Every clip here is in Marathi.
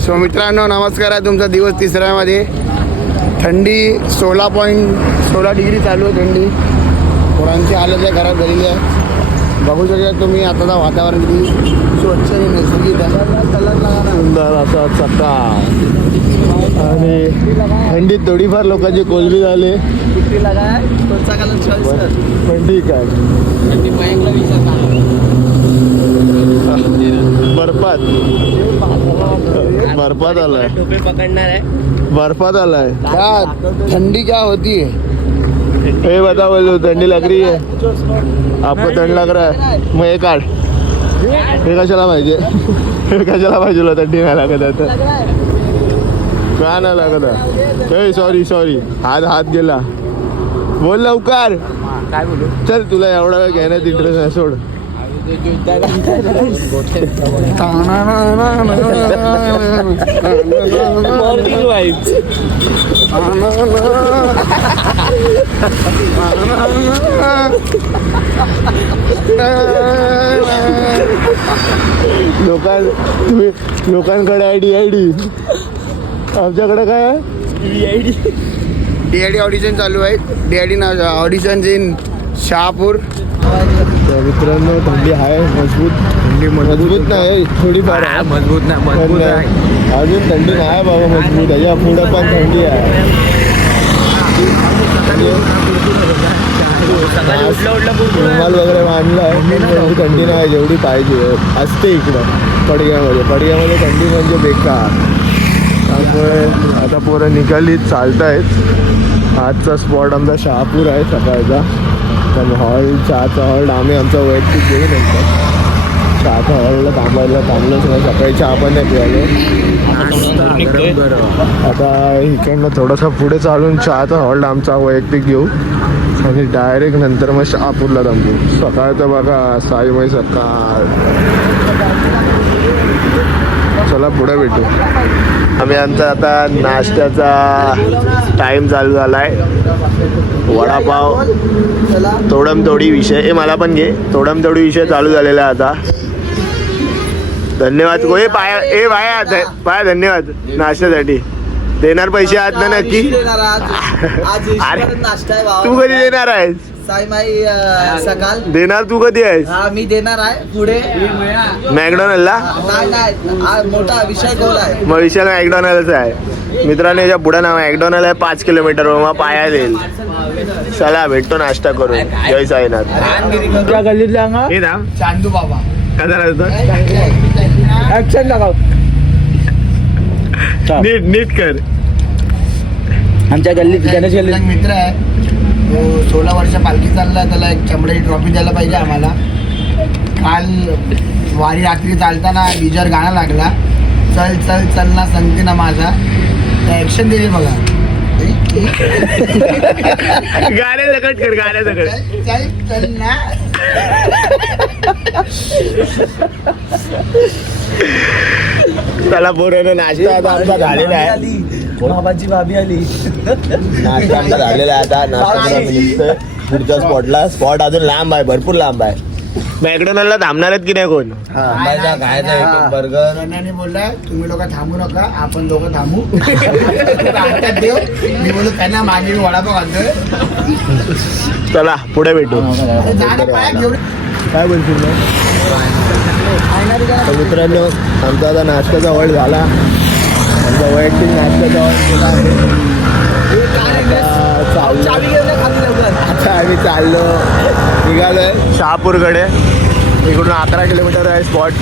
सो मित्रांनो नमस्कार आहे तुमचा दिवस तिसऱ्यामध्ये. थंडी सोळा पॉईंट सोळा डिग्री चालू आहे थंडी. पोरांची हालत आहे घरात झालेली आहे. बघू शकता तुम्ही आताचा वातावरण किती स्वच्छ आणि नैसर्गिक सुंदर असा सकाळ आणि थंडीत थोडीफार लोकांची कोलबी झाली. ठीक आहे. बर्फात. बर्फात आलाय. टोपे पकडणार आहे. बर्फात आलाय. क्या थंडी क्या होती है? हे बता बोलू थंडी लग रही है? आपको थंड लग रहा है? मग हे काढ. हे कशाला पाहिजे? हे कशाला पाहिजे तुला थंडी नाही लागत आहे तर का नाही लागत? आहे हे सॉरी सॉरी हात हात गेला. बोल लवकर. काय बोलू? चल तुला एवढा वेळ घेण्यात इंटरेस्ट आहे सोड. मॉर्निंग वाईफ लोकां तुम्ही लोकांकडे आय डी आय डी. आमच्याकडे काय आहे? D I D. ऑडिशन चालू आहे. डी आय डी ना ऑडिशन इन शहापूर. तर मित्रांनो थंडी आहे मजबूत. थंडी मजबूत नाही थोडीफार आहे. मजबूत ना पण अजून थंडी नाही बाबा मजबूत याच्यापुढे पण थंडी आहे. रुमाल वगैरे आहे. पण एवढी थंडी नाही जेवढी पाहिजे. असते इकडं पडग्यामध्ये. पडग्यामध्ये थंडी म्हणजे बेकार. त्यामुळे आता पोरं निघाली चालतायत. आजचा स्पॉट आमचा शहापूर आहे सकाळचा. पण हॉल चहाचा हॉल आम्ही आमचा वैयक्तिक घेऊ नंतर चहाच्या हॉलला थांबायला थांबलोच नाही सकाळी चहा पण नाही पिवालो आता इकडनं थोडंसं पुढे चालून चहाचा हॉल्ट आमचा वैयक्तिक घेऊ. आणि डायरेक्ट नंतर मग शहापूरला थांबू. सकाळचं बघा साईमय सकाळ. चला पुढे भेटू. आम्ही आमचा आता नाश्त्याचा टाईम चालू झाला आहे वडापाव तोडमतोडी विषय. ए मला पण घे. तोडमतोडी विषय चालू झालेला आता. धन्यवाद. ए पाया ए पाया पाया धन्यवाद. नाश्त्यासाठी. देणार पैसे आज ना नक्की? आज अरे, तू कधी देणार आहेस? सकाळ देणार तू कधी आहेस? हा मी देणार आहे. पुढे नाही नाही. हा मोठा विषय गोल आहे. मग विशाल मॅकडॉनल्डच आहे. मित्रांनो याच्यापुढे नाव मॅकडॉनल्ड आहे पाच किलोमीटर मग पाया देईल. चला भेटतो नाश्ता करून. जय साईनाथ. त्या गल्लीतल्या अंगा हे दाम चांदू बाबा. काय झालं ऍक्शन लगाव नीट नीट कर. आमच्या गल्लीत गणेश गल्लीत. एक मित्र आहे. तो सोळा वर्ष पालखी चालला त्याला एक चमड्याची ट्रॉफी द्यायला पाहिजे आम्हाला. काल वारी रात्री चालताना डीजर गाणं लागला. चल चल चल ना सांगते ना माझा. त्या ऍक्शन दिली बघा. गाड्या सकट कर गाड्या सकट चल चल ना. चला पोरानं नाश्ता आता आमचा झालेला आहे. बाबाची भाभी आली. नाश्ता आमचा झालेला आहे आता. नाश्ता निघतोय पुढच्या स्पॉटला स्पॉट अजून लांब आहे भरपूर लांब आहे. मॅकडॉनल्डला थांबणार आहेत की नाही कोण? बर्गर. बोलला तुम्ही लोक थांबू नका आपण दोघं थांबू. राहत्यात देव. मी बोललो त्यांना मागे मी वडापाव घालतोय. चला पुढे भेटू. काय बोलशील तर मित्रांनो आमचा आता नाश्त्याचा वळ झाला. आमचा वैयक्तिक नाश्त्याचा वळ केला आहे. आता आम्ही चाललो. निघालोय. शहापूरकडे. इकडून अकरा किलोमीटर आहे स्पॉट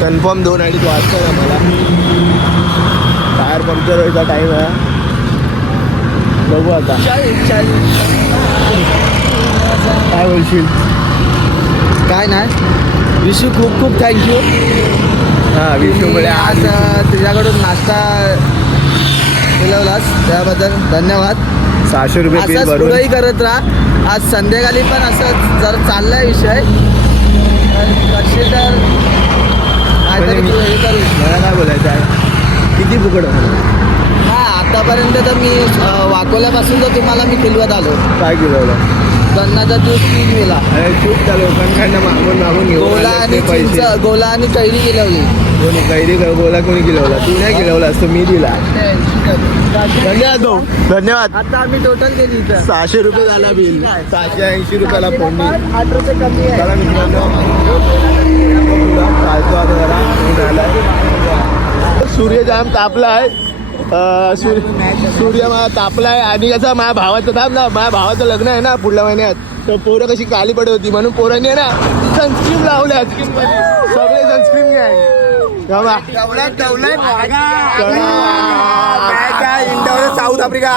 कन्फर्म दोन अडीच वाजता आम्हाला. टायर पंक्चर व्हायचा टाईम आहे. बघू आता. काय बोलशील? काय नाही. विशू खूप खूप थँक्यू हां विष्णूमुळे आज तुझ्याकडून नाश्ता मिळवलास. त्याबद्दल धन्यवाद. सहाशे रुपये बिल असंच भरून. पुढेही करत राहा. आज संध्याकाळी पण असं जर चाललाय विषय तर करशील तर काहीतरी तू हे करू. मला काय बोलायचं आहे? किती फुकट हा आतापर्यंत तर मी अं, वाकोल्यापासून तर तुम्हाला मी खिलवत आलो. काय केलं गन्नाचा ज्यूस तीन वेळा अरे खूप त्या लोकांकडनं मागून मागून घेऊन गोला आणि पैसे. चिंच गोला आणि कैरी गिलवली. कोणी कैरी गोला कोणी गिलवला? तू नाही गिलवला असतो मी दिला. धन्यवाद भाऊ. धन्यवाद. आता आम्ही टोटल केली इथं. सहाशे रुपये झाला बिल. सहाशे ऐंशी रुपयाला फोडणी. आठ रुपये कमी आहे. चला मित्रांनो. चालतो आता जरा ऊन आलाय. सूर्य जाम तापला आहे सूर्य सूर्य मला तापला आहे आणि कसं माझ्या भावाचं थांब ना माझ्या भावाचं लग्न आहे ना पुढल्या महिन्यात. तर पोरं कशी काली पडत होती म्हणून पोरांनी ना सनस्क्रीम लावल्या सगळे सनस्क्रीम घ्या. South Africa.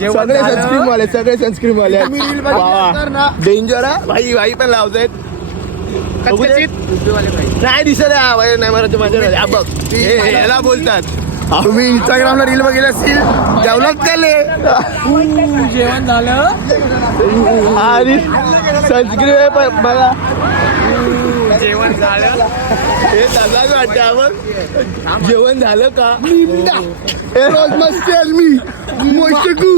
सगळे सनस्क्रीम वाले सगळे सनस्क्रीम वाले डेंजर आहे भाई भाई पण लावतायत. नाही दिसत आहे भाई, नाही मला माझ्या बघ याला बोलतात. तुम्ही इंस्टाग्रामला रील बघितली असतील डेव्हलप केले जेवण झालं. आणि सनस्क्रीन आहे पण मला जेवण झालं. हे वाटतं बघ जेवण झालं का? रोज मस्त मी. मोशकू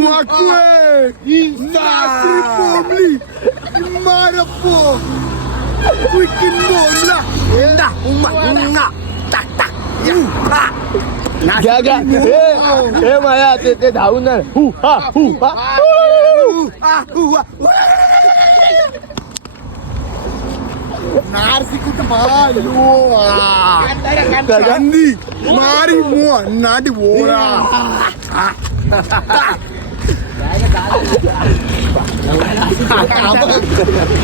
माकू मारपो घ्या घ्या. हे माया ते ते धावून ना नारसी कुठं मारो मो नाडी बोरा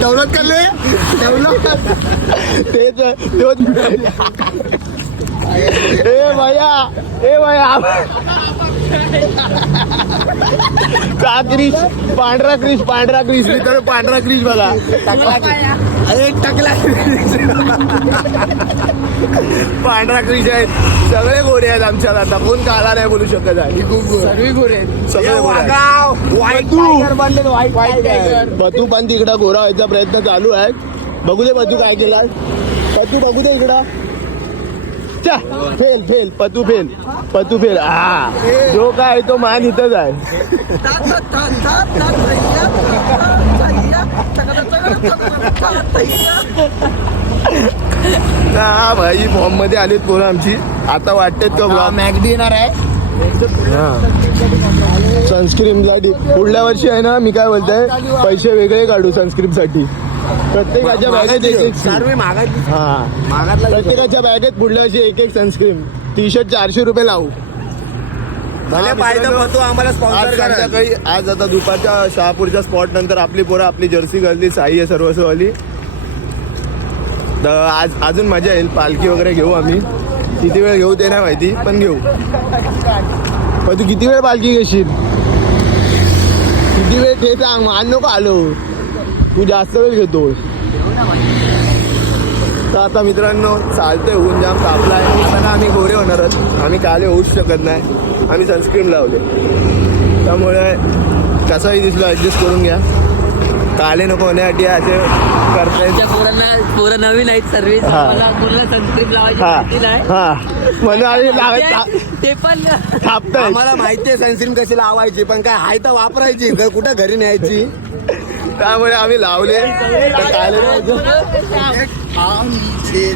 डेव्हलप करले डेव्हलप तेच तोच. ए भैया ए भैया का क्रिश पांढरा क्रिश पांढरा क्रिश मित्र पांढरा क्रिश बघा अरे टाकला पांढरा क्रिश आहेत सगळे गोरे आहेत आमच्यात आता. कोण काला नाही बोलू शकत आहे. सर्वी गोरे. सगळे गोरे आहेत. टायगर बतू पण तिकडं गोरा व्हायचा प्रयत्न चालू आहे. बघू दे बतू काय केला पतू बघू दे इकडं. चा फेल फेल पतू फेल. पतू फेल. हा जो काय तो मान इथंच आहे. भाई फॉर्ममध्ये आलीत पोरं आमची. आता वाटतेत का बघा मॅगडी येणार आहे. सनस्क्रीमला पुढल्या वर्षी आहे ना मी काय बोलतोय? पैसे वेगळे काढू सनस्क्रीमसाठी प्रत्येकाच्या बॅगेत एक एक सर्व हा. प्रत्येकाच्या बॅगेत पुढल्या वर्षी एक एक सनस्क्रीम टी शर्ट चारशे रुपये लावू. भले आम्हाला आज स्पॉन्सर करा संध्याकाळी आज आता दुपारच्या शहापूरच्या स्पॉट नंतर आपली पोरं आपली जर्सी घालली साई आहे सर्वस्ववाली. तर आज अजून मजा येईल. पालखी वगैरे घेऊ आम्ही. किती वेळ घेऊ ते नाही माहिती पण घेऊ. पण तू किती वेळ पालखी घेशील? किती वेळ ते सांग मान नको आलो. तू जास्त वेळ घेतो तर आता मित्रांनो चालतंय ऊन जाम तापला आहे आता आम्ही गोरे होणार आहोत. आम्ही काले होऊच शकत नाही. आम्ही सनस्क्रीम लावले. त्यामुळे कसाही दिसलो ॲडजस्ट करून घ्या. काले नको होण्यासाठी असे पोरांना पोरं नवीन आहेत सर्व्हिस हा. मला पूर्ण सनस्क्रीन लावायची हा. हा. म्हणून आम्ही लावत ते- पण थापताय आम्हाला माहिती आहे सनस्क्रीन कशी लावायची पण काय हाय तर वापरायची. घर कुठं घरी न्यायची? त्यामुळे आम्ही लावले. आमचे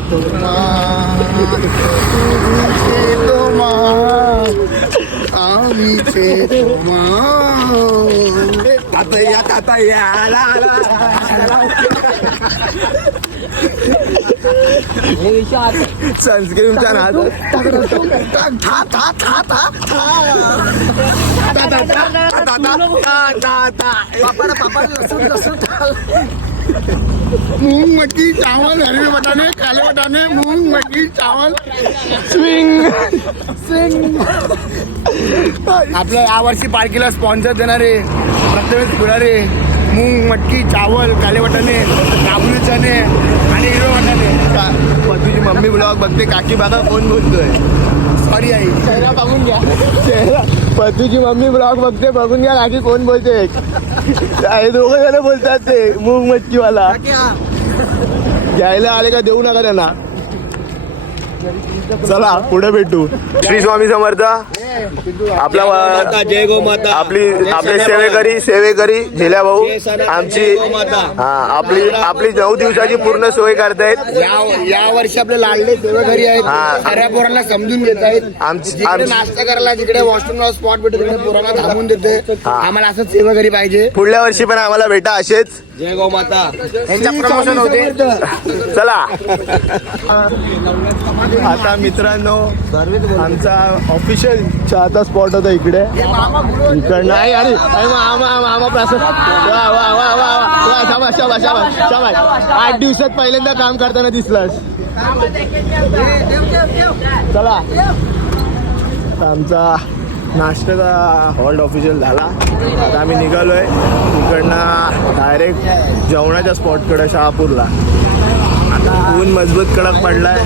आम्हीचे आता या आता या. पापड, लसूण, लसूण. मूंग मटकी चावल हरवे बटाणे काले बटाणे मूंग मटकी चावल स्विंग आपल्या यावर्षी पार्टीला स्पॉन्सर देणारे प्रथमेश फुलारे मूंग मटकी चावल काले वाटाणे काबुली चणे आणि हिरवे वाटाणे. तुझी मम्मी ब्लॉग बघते काकी बाबा कोण बोलतोय? सॉरी आई. चेहरा बघून घ्या. चेहरा पतूची मम्मी ब्लॉग बघते बघून घ्या काकी कोण बोलते दोघं जण बोलतात ते मूग मच्छीवाला घ्यायला आले का देऊ नका त्यांना. चला पुढे भेटू. श्री स्वामी समर्थ. आपला जय गो माता आपली आपले सेवेकरी सेवेकरी झेल्या भाऊ आमची हा आपली आपली नऊ दिवसाची पूर्ण सोय करतायत. या या वर्षी आपले लाडले सेवा घरी आहेत. हा. साऱ्या पोरांना समजून घेत आहेत आमची- जिकडे आमची- नाश्ता करायला जिकडे वॉशरूमला स्पॉट भेटतो तिकडे पोरांना थांबून देते आम्हाला असंच सेवा घरी पाहिजे. पुढल्या वर्षी पण आम्हाला भेटा असेच. जय गो माता. यांच्या प्रमोशन होते. चला. आता मित्रांनो आमचा ऑफिशियल चहाचा स्पॉट होता इकडे. इकडं नाही अरे मामा मामा प्रसाद वा वा वा वा वा आठ दिवसात पहिल्यांदा काम करताना दिसलास. चला. आमचा नाश्त्याचा हॉल्ट ऑफिशियल झाला. आता आम्ही निघालोय. इकडनं डायरेक्ट जेवणाच्या स्पॉटकडे शहापूरला. आता ऊन मजबूत कडक पडलाय.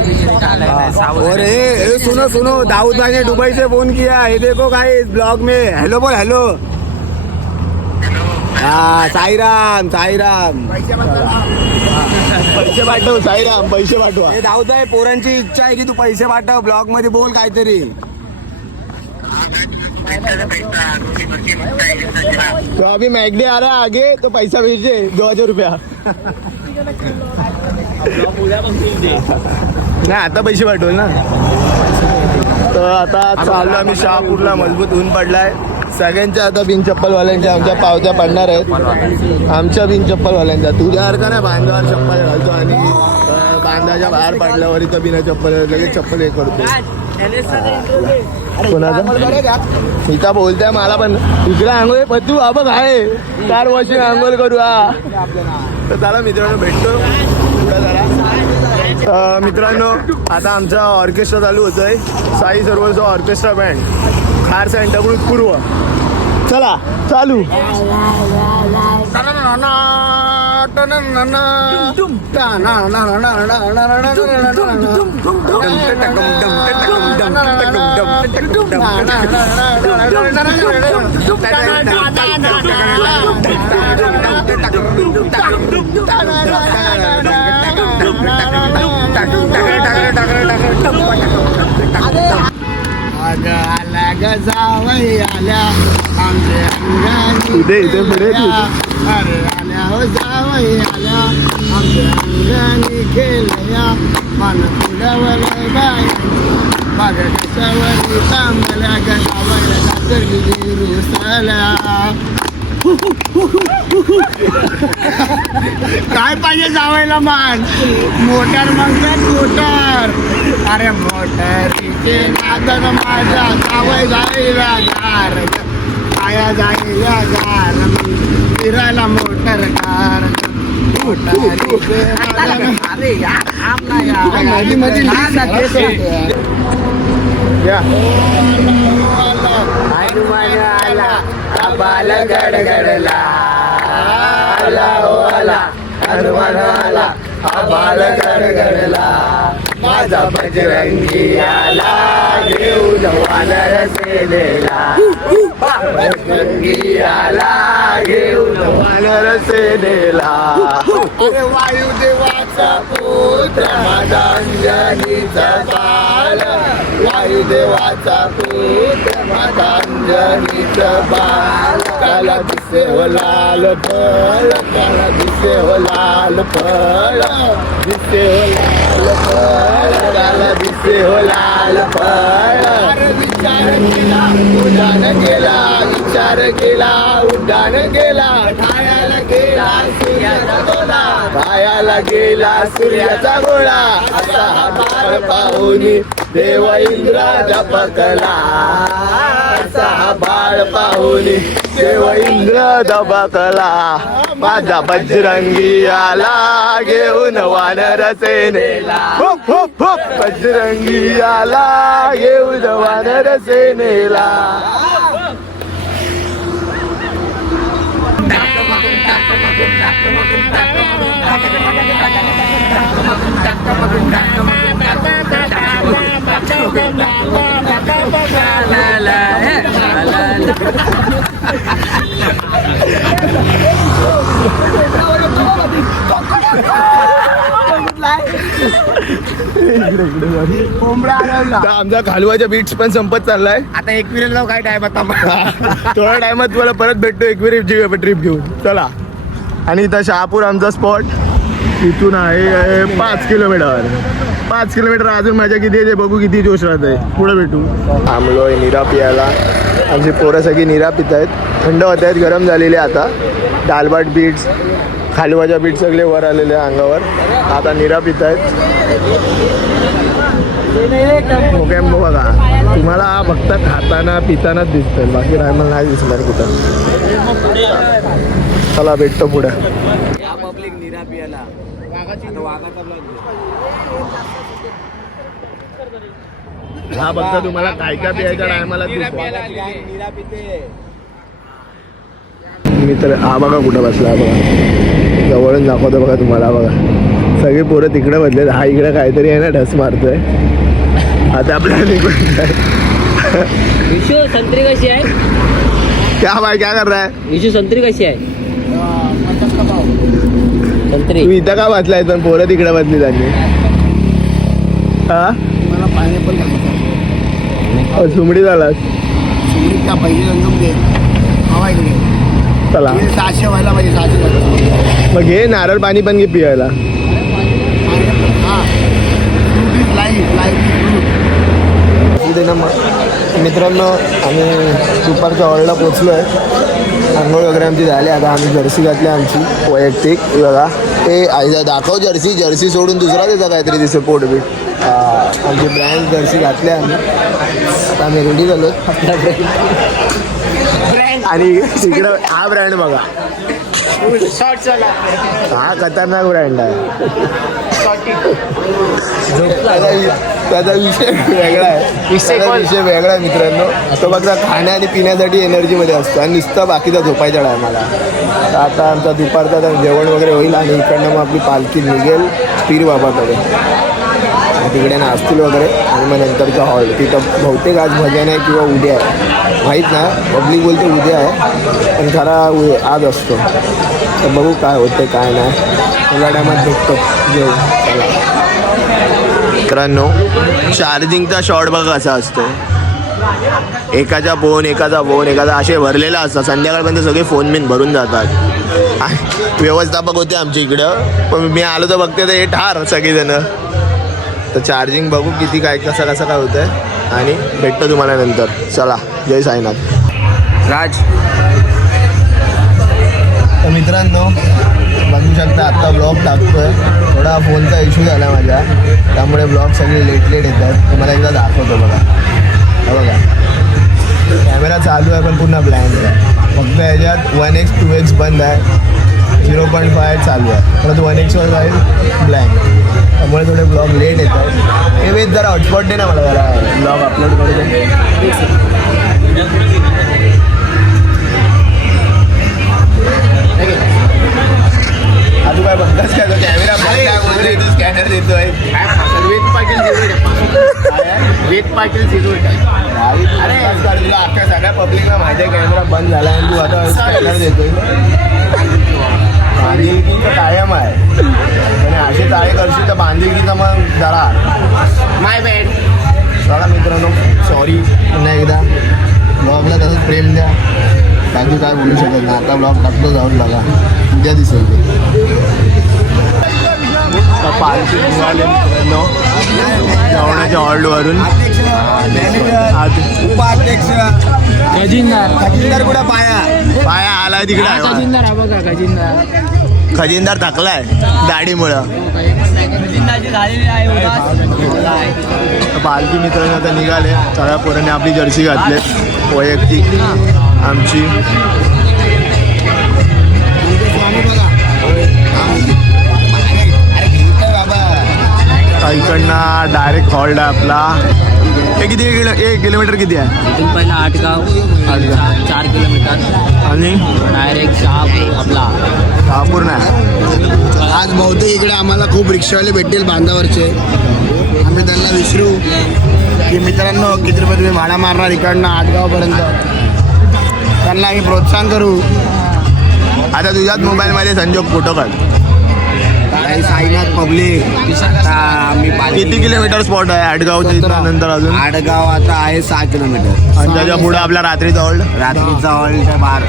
और ए, सुनो सुनो दाऊद भाई ने दुबई से फोन किया है. देखो गाइस ब्लॉग में. हेलो बोल हेलो हा साईराम साईराम. पैसे पाठव साईराम पैसे पाठवा. दाऊद आहे पोरांची इच्छा आहे की तू पैसे पाठव ब्लॉगमध्ये बोल काहीतरी. तो अभी मैगडे आ रहा है आगे तो पैसा भेजे दो हजार रुपया. नाही आता पैसे पाठवल ना. तर आता चाललो आम्ही शहापूरला. मजबूत ऊन पडलाय. सगळ्यांच्या आता बिन चप्पलवाल्यांच्या आमच्या पावत्या पडणार आहेत. आमच्या बिन चप्पलवाल्यांच्या. तुझ्यासारखा नाही बांधावर चप्पल घालतो आणि बांधाच्या बाहेर पडल्यावर इथं बिना चप्पल लगेच चप्पल हे करतो. कोणाचा? सीता बोलते मला पण. इकडे आंघोळ पतू बाबा आहे. कार वॉशिंग आंघोळ करू हा. तर चला मित्रांनो भेटतो. पुढं जरा अं, मित्रांनो आता आमचा ऑर्केस्ट्रा चालू होतोय. साई सर्वचा ऑर्केस्ट्रा बँड खार सेंटर पूर्व चला चालू. आलं आला ग जावई आल्या आमच्या अंगानी इथे आल्या हो आमच्या अंगानी खेळल्या मान फुलावर बाय बाग कशावर तांबल्या ग जावई रात्री रुसल्या. काय पाहिजे जावायला मान मोटर म्हणतात मोटर. अरे मोटर मोटरीचे नादन माझ्या जावय जाईल गार. आया जायला गार. फिरायला मोटर कार. या बाल गडगडला. आला हो आला. हनुमान आला गडगडला. माझा बजरंगी आला घेऊन वानर सेनेला. बजरंगी माझा पुत्र माझा अंजनीचा बाल वायुदेवाचा पुत्र माझा अंजनीचा बाल. त्याला दिसे हो लाल फळ त्याला दिसे हो लाल फळ. दिसे हो लाल फळ त्याला दिसे हो लाल फळ. विचार केला उड्डाण गेला विचार केला उड्डाण गेला ठायाला पायाला गेला सूर्याचा गोळा. असा हा बाळ पाहून देव इंद्रा जपकला असा हा बाळ पाहून देव इंद्र दबकला. माझा बजरंगी आला घेऊन वानर सेनेला हुप हुप हुप बजरंगी आला घेऊन वानर सेनेला आमचा खालवाच्या बीट्स पण संपत चाललाय. आता एकविरेला काय टाइम आता? थोड्या टायमात तुम्हाला परत भेटतो एकविरे ट्रिप घेऊन. चला. आणि इथं शहापूर आमचा स्पॉट इथून आहे आहे पाच किलोमीटर पाच किलोमीटर अजून माझ्या किती आहे ते बघू किती जोश राहत आहे पुढे भेटू. थांबलोय निरा पियाला. आमची पोरं सगळी निरा पित आहेत. थंड होत आहेत गरम झालेले आता. दालबाट बीट्स खालवाच्या बीट सगळे वर आलेले आहे अंगावर. आता निरा पित आहेत. ओके बघा. तुम्हाला फक्त खाताना पितानाच दिसतंय. बाकी रायमल नाही दिसणार कुठं. चला भेटतो पुढे. पब्लिक हा फक्त तुम्हाला काय काय प्यायच्या टायमाला मित्र हा बघा कुठं बसला हा बघा. जवळून दाखवतो बघा तुम्हाला बघा. सगळे पोरं तिकडे बदलेत हा इकडे काहीतरी आहे ना ढस मारतोय. आता आपल्याला. विशू संत्री कशी आहे? क्या भाई क्या कर रहा है? विशू संत्री कशी आहे? संत्री तू इथं का बसलाय? पण पोरं तिकडे बसली त्यांनी हा? मला पायनॅपल अहो, सुमडी झालास सुगडीचा पहिले रंगम दे हवा इकडे चला. हे सहाशे व्हायला पाहिजे सहाशे झालं. मग घे नारळ पाणी पण घे पियायला. हा. लाईफ फ्रूट इथे ना मग. मित्रांनो आम्ही दुपारच्या हॉलला पोचलो आहे आंघोळ वगैरे आमची झाली. आता आम्ही जर्सी घातली आमची. वैयक्तिक हे बघा. ते दाखव जर्सी जर्सी सोडून दुसरा त्याचा काहीतरी दिसे पोटबीट आमची ब्रँड जर्सी घातली आम्ही. आता आम्ही रेडी झालो. आणि तिकडं हा ब्रँड बघा. हा खतरनाक ब्रँड आहे. त्याचा विषय वेगळा आहे. त्याचा विषय वेगळा आहे मित्रांनो. तो फक्त खाण्या आणि पिण्यासाठी एनर्जीमध्ये असतो. आणि नुसतं बाकीचा झोपायच्या टायमाला तर आता आमचा दुपारचा तर जेवण वगैरे होईल आणि इकडनं मग आपली पालखी निघेल पीर बाबाकडे. तिकडे नाचतील वगैरे. आणि मग नंतरचा हॉल. तिथं बहुतेक आज भजन आहे किंवा उद्या आहे. माहीत नाही पब्लिक बोलते उद्या आहे पण खरा उ- आज असतो. तर बघू काय होते काय नाही. एवढ्या टायमात भेटतो. जेवू. मित्रांनो चार्जिंगचा शॉर्ट बघा असा असतो एकाचा फोन एकाचा फोन एकाचा असे भरलेला असतात. संध्याकाळपर्यंत सगळे फोन बिन भरून जातात. व्यवस्थापक होते आमच्या इकडं. पण मी आलो तर बघते तर हे ठार सगळेजण. तर चार्जिंग बघू किती काय कसं कसं काय होतं आणि भेटतो तुम्हाला नंतर. चला जय साईनाथ. राज. तर मित्रांनो बघू शकता आत्ता ब्लॉग टाकतोय. थोडा फोनचा इश्यू झाला माझ्या. त्यामुळे ब्लॉग सगळे लेट लेट येतात. तुम्हाला एकदा दाखवतो बघा. बघा. कॅमेरा चालू आहे पण पुन्हा ब्लँक आहे. फक्त ह्याच्यात वन एक्स टू एक्स बंद आहे. झिरो पॉईंट फाय चालू आहे. परत वन एक्सवर जाईल ब्लँक त्यामुळे थोडे ब्लॉग लेट येत आहेत. हे वेज जरा हॉटस्पॉट दे ना मला जरा. ब्लॉग अपलोड करू दे. आजू काय बघताच काय कॅमेरा स्कॅनर देतोय. वेद पाटील वेद अरे अख्ख्या सगळ्या पब्लिकला माझ्या कॅमेरा बंद झाला आणि तू आता स्कॅनर देतोय बांधिलकी तर कायम आहे आणि असे टाळे करशील तर बांधिलकीचा मग जरा माय बॅड चला मित्रांनो सॉरी पुन्हा एकदा ब्लॉगला तसंच प्रेम द्या बाकी काय बोलू शकत नाही आता ब्लॉग टाकतो जाऊन बघा उद्या दिसेल ते पालखी मित्रांनो जेवणाच्या हॉल्डवरून उपाध्यक्ष. गजिंदार. खजिनदार कुठं? पाया. पाया आलाय तिकडे आहे बघा. गजिंदार हा बघा खजिनदार थकलाय दाढीमुळं. पालखी मित्रांनो आता निघाले. सगळ्या पोरांनी आपली जर्सी घातले वैयक्तिक. आमची. आता इकडनं डायरेक्ट हॉल्ड आहे आपला. हे किती किलो एक किलोमीटर किती आहे? इथून पहिला आटगाव आटगाव. चार किलोमीटर. आणि? डायरेक्ट शहापूर आपला. शहापूर नाही. आज बहुतेक इकडे आम्हाला खूप रिक्षावाले भेटतील बांधावरचे. आम्ही त्यांना विसरू. की मित्रांनो किती रुपये तुम्ही भाडा मारणार इकडनं आटगावपर्यंत त्यांना आम्ही प्रोत्साहन करू. आता तुझ्याच मोबाईलमध्ये संजोग फोटो काढ. काही साईनाथ पब्लिक. आता आम्ही पालखी- किती किलोमीटर स्पॉट आहे? आडगाव नंतर अजून? आडगाव आता आहे सहा किलोमीटर. आणि त्याच्या पुढे आपला रात्रीचा हॉल्ट रात्रीचा हॉल्ट बार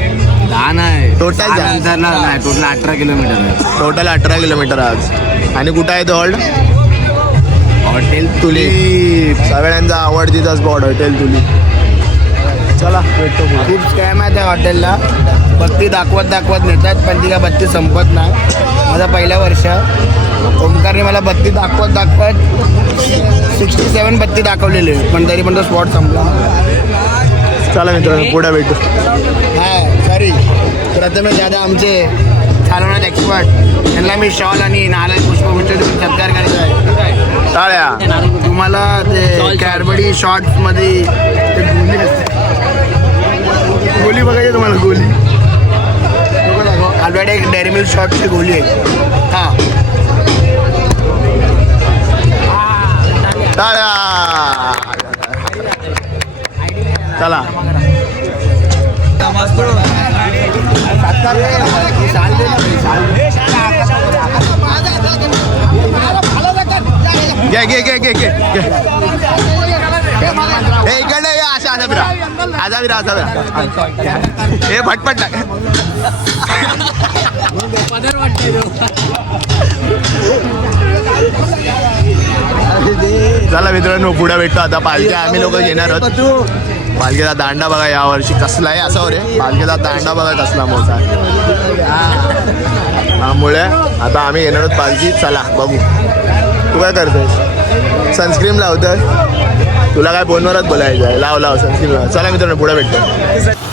दहा नाही Total सहा दहा. नंतर ना- नाही टोटल अठरा किलोमीटर आहे. टोटल अठरा किलोमीटर आज. आणि कुठं आहे तो हॉल्ट हॉटेल तुली. सगळ्यांचा आवडतीचा स्पॉट हॉटेल तुली. चला. भेटतो पुढे. खूप स्कॅम आहे त्या हॉटेलला बत्ती दाखवत दाखवत नेतात पण ती काय बत्ती संपत नाही. माझं पहिलं वर्ष. ओमकारने मला बत्ती दाखवत दाखवत सिक्स्टी सेवन बत्ती दाखवलेली. आहे पण तरी पण तो स्पॉट संपला. चला मित्रांनो पुढे भेटू. हा सॉरी प्रथमेश दादा आमचे चालवण्यात एक्सपर्ट त्यांना मी शॉल आणि नारळ पुष्पगुच्छ देऊन सत्कार करायचा आहे. टाळ्या. तुम्हाला ते कॅडबडी शॉर्ट्समध्ये ते गोली असते. गोली बघायची तुम्हाला गोली. आपल्याकडे एक डेअरी मिल्क शॉर्टची गोली आहे हा। टाळ्या चला। घे घे घे घे घे घे. ए इकडे ये अशा असा बिरा आजा बिरा असा हे भटपट टाक चला मित्रांनो पुढे भेटतो आता पालख्या आम्ही लोक घेणार आहोत. पालखीचा दांडा बघा यावर्षी कसला आहे असं रे पालखीचा दांडा बघा कसला मोठा त्यामुळे आता आम्ही येणार आहोत पालखी. चला बघू. तू काय करतोय सनस्क्रीन लावतात तुला काय फोनवरच बोलायचं आहे. लाव लाव सनस्क्रीन लाव. चला मित्रांनो पुढे भेटतो.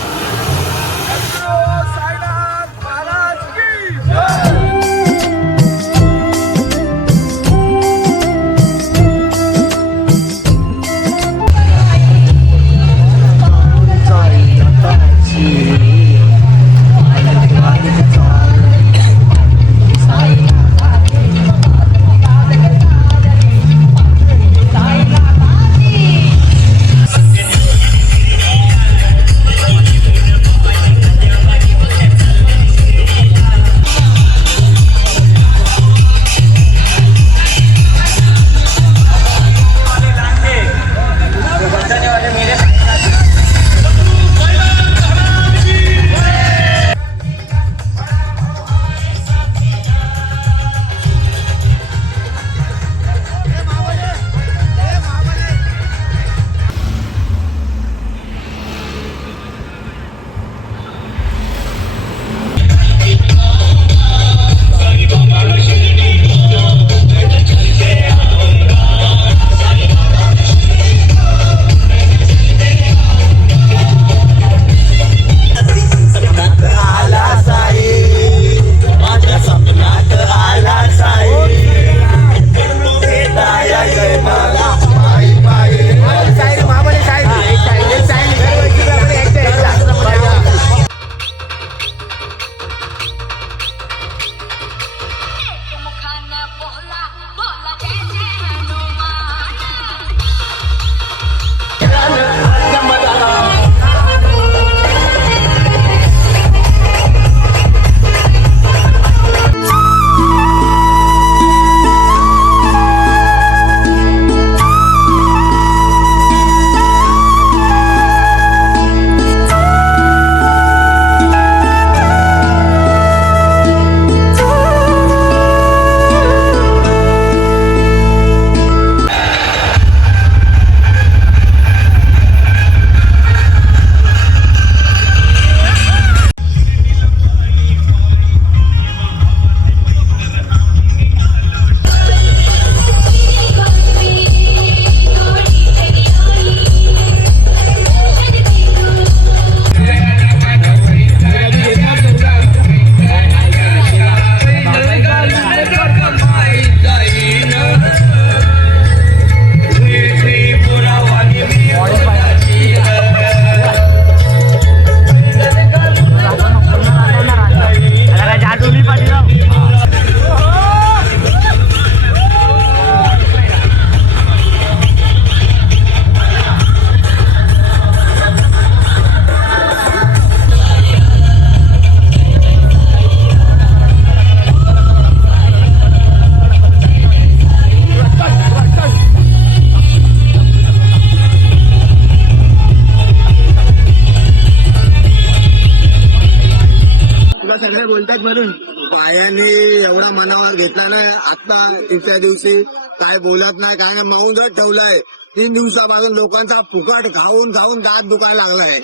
तिसऱ्या दिवशी काय बोलत नाही काय नाही माऊंजच ठेवलाय तीन दिवसापासून लोकांचा फुकट खाऊन खाऊन दात दुखायला लागलाय.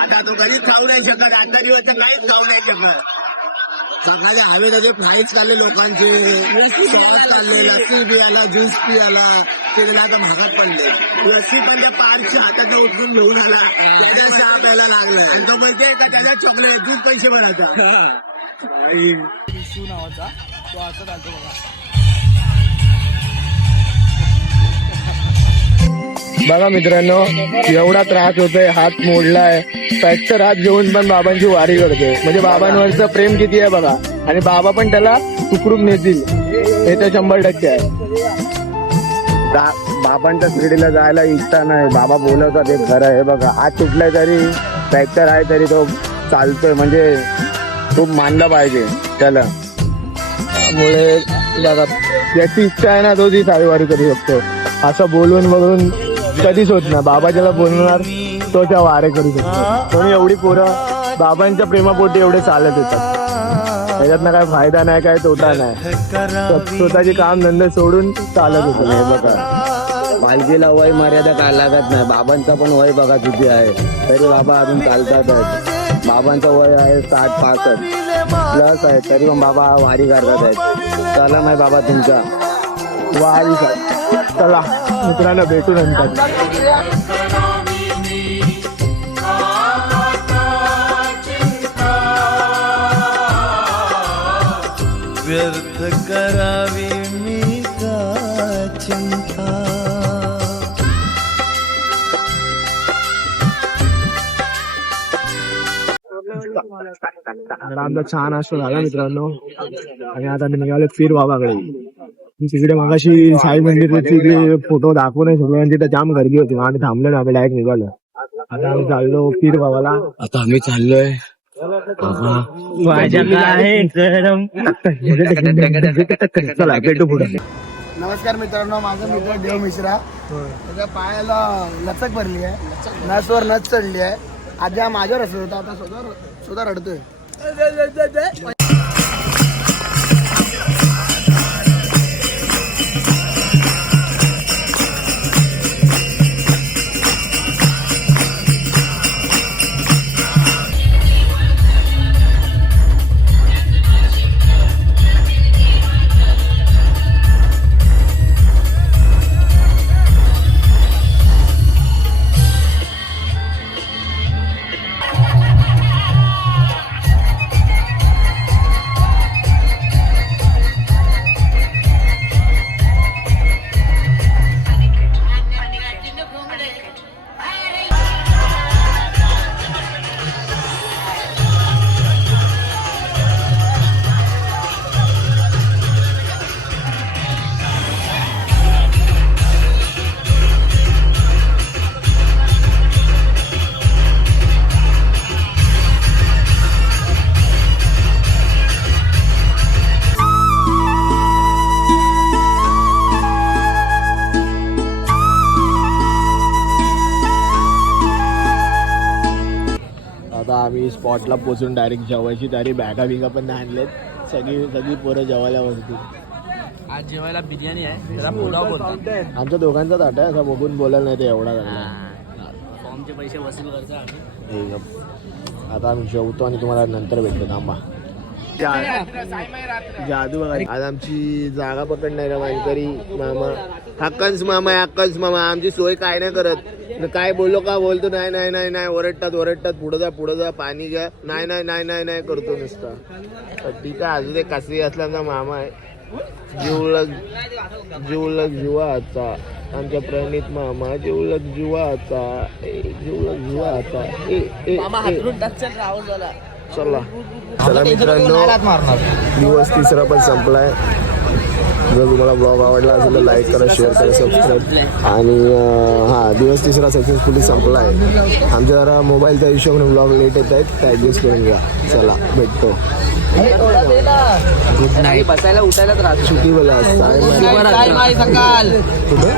आता तो कधीच खाऊ नाही शकत आता दिवस काहीच खाऊ नाही शकत. सकाळी हवे त्याचे फ्राईज काढले लोकांचे सॉस काढले लस्सी पियाला ज्यूस पियाला ते त्याला आता भागात पडले. लस्सी पण त्या पार्कच्या हातात उठून घेऊन आला त्याच्या चहा प्यायला लागलाय. आणि तो माहितीये का त्याच्या चॉकलेट तूच पैसे विशू नावाचा तो असं घालतो बघा. बघा मित्रांनो एवढा त्रास होतोय हात मोडलाय. फ्रॅक्चर हात घेऊन पण बाबांची वारी करतोय. म्हणजे बाबांवरचं प्रेम किती आहे बघा. आणि बाबा पण त्याला सुखरूप नेतील. हे तर शंभर टक्के आहे. बाबांच्या शिर्डीला जायला इच्छा नाही. बाबा बोलवतात हे खरं आहे बघा. हात तुटलाय तरी फ्रॅक्चर आहे तरी तो चालतोय. म्हणजे खूप मानलं पाहिजे त्याला. त्यामुळे बघा ज्याची इच्छा आहे ना तो ती साडेवारी करू शकतो. असं बोलून बघून कधीच होत नाही. बाबा ज्याला बोलणार तो त्या वारे करू शकतो कोणी एवढी पोरं बाबांच्या प्रेमापोटी एवढे चालत येतात. त्याच्यातनं काय फायदा नाही काय तोटा नाही. स्व- स्वतःचे काम धंदे सोडून चालत होतं हे बघा. पालखीला वय मर्यादा काय लागत नाही. बाबांचा पण वय बघा किती आहे. तरी बाबा अजून चालतात. बाबांचं वय आहे साठ पासष्ट. प्लस आहे तरी पण बाबा वारी करतात. आहेत चला नाही बाबा तुमचा. वारी चला मित्रांनो भेटू नंतर. व्यर्थ करावी मी का चिंता? आमचा छान नाश्ता झाला मित्रांनो. आणि आता निघालो पीर बाबाकडे तिकडे मगाशी साई मंदिर तिकडे फोटो दाखवू नाही शकलो आणि तिथे जाम गर्दी होती आम्ही थांबलो ना आम्ही डायरेक्ट निघालो आता आम्ही चाललो पीर बाबाला आता आम्ही चाललोय चला भेटू पुढे नमस्कार मित्रांनो माझा मित्र देव मिश्रा त्याच्या पायाला लचक भरली आहे नसवर नस चढली आहे आधी हा माझ्यावर असत होता आता स्वतः स्वतः रडतोय स्पॉटला पोचून डायरेक्ट जेवायची तयारी बॅगा बिगा पण नाही आणल्यात सगळी सगळी पोरं जेवायला बसतील आज जेवायला बिर्याणी आहे. जरा पुलाव बोलतात आमच्या दोघांचा ताट आहे असं बघून बोलायला नाही ते एवढा झाला फॉर्मचे पैसे वसूल करतो आम्ही. ठीक आहे. आता आम्ही जेवतो आणि तुम्हाला नंतर भेटतो. थांबा. जादू बघा. आज आमची जागा पकडणारा मानकरी मामा. हक्कन्स मामा आहे, हक्कन्स मामा आमची सोय काय नाही करत. न काय बोललो का बोलतो नाही नाही नाही नाही ओरडतात ओरडतात. पुढं जा पुढं जा पाणी घ्या. नाही नाही नाही नाही नाही करतो नुसता. ठीक आहे अजून एक कासरी असल्याचा मामा आहे. जीवलग जीवलग जीवाचा. आमच्या प्रणित मामा जीवलग जीवाचा. ए, जीवलग जीवाचा. ए, ए, ए. चला. चला मित्रांनो दिवस तिसरा पण संपलाय. जर तुम्हाला ब्लॉग आवडला असेल तर लाईक करा शेअर करा सबस्क्राईब आणि हा दिवस तिसरा सक्सेसफुली संपला आहे आमच्या जरा मोबाईलच्या हिशोबाने ब्लॉग लेट येत आहेत ते ॲडजस्ट करून घ्या. चला भेटतो. गुड नाईट बसायला उठायला त्रास सुट्टी बोला. कुठं?